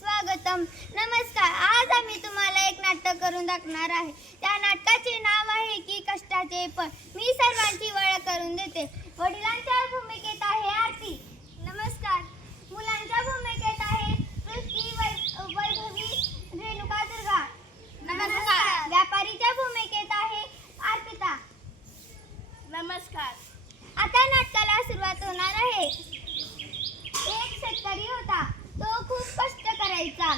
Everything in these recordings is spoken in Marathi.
स्वागतम. नमस्कार. आज आम्ही तुम्हाला एक नाटक करून दाखवणार आहे. त्या नाटकाचे नाव आहे की कष्टाचे फळ. मी सर्वांची ओळख करून देते. वडिलांच्या भूमिकेत आहे आरती. नमस्कार. मुलांच्या भूमिकेत आहे सृष्टी, वैभवी, रेणुका, दुर्गा. नमस्कार. व्यापारीच्या भूमिकेत आहे अर्पिता. नमस्कार. आता नाटकाला सुरुवात होणार आहे. एक शेतकरी होता. तो खूप कष्ट करायचा.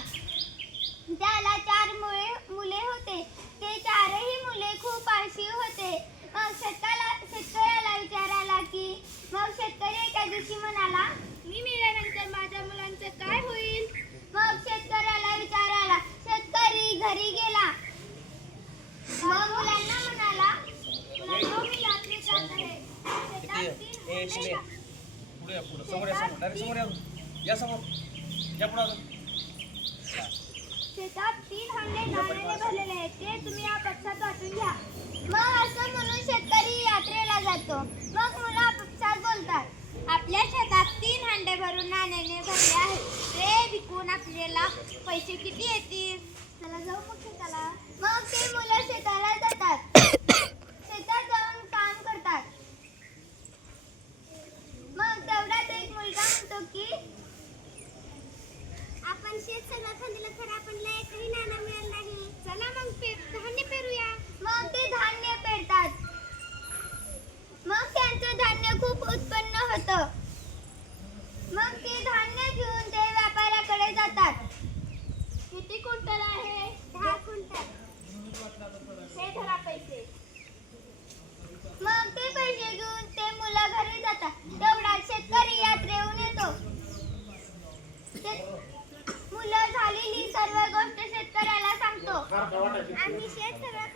त्याला 4 मुले होते. ते 4ही मुले खूप आळशी होते. मग शेतकऱ्याला विचार आला की शेतकरी एका दिवशी म्हणाला, मी मेल्यानंतर माझ्या मुलांचं काय होईल? मग शेतकऱ्याला विचार आला. शेतकरी घरी गेला. मग मुलांना म्हणाला, मुलांनो, मी रात्री जात आहे. शेतात 3 हंडे धान्याने भरलेले आहेत. ते तुम्ही या पक्षात वाटून घ्या. मग असं म्हणून शेतकरी यात्रेला जातो. मग मुलं आपापसात बोलतात, आपल्या शेतात 3 हंडे भरून नाण्याने भरले आहेत. ते विकून आपल्याला पैसे किती येतील? चला जाऊ मग शेताला. मग ते मुलं शेताला जातात. शेतात जाऊन काम करतात. मग तेवढ्यात एक मुलगा म्हणतो की आपण शेत सगळं खंदलं, खरं आपल्याला एकही नाणं मिळालं नाही. चला मग धान्य पेरूया. मग ते धान्य पेरतात. मग त्यांचं धान्य खूप उत्पन्न होतं. मग ते धान्य घेऊन ते व्यापाऱ्याकडे जातात. किती क्विंटल आहे? 10 क्विंटल. हे धरा पैसे. मग ते पैसे घेऊन ते मुलं घरी जातात. तेवढ्यात शेतकरी यात्रेहून येतो. मुलं झालेली सर्व गोष्ट शेतकऱ्याला सांगतो. आम्ही शेत सगळं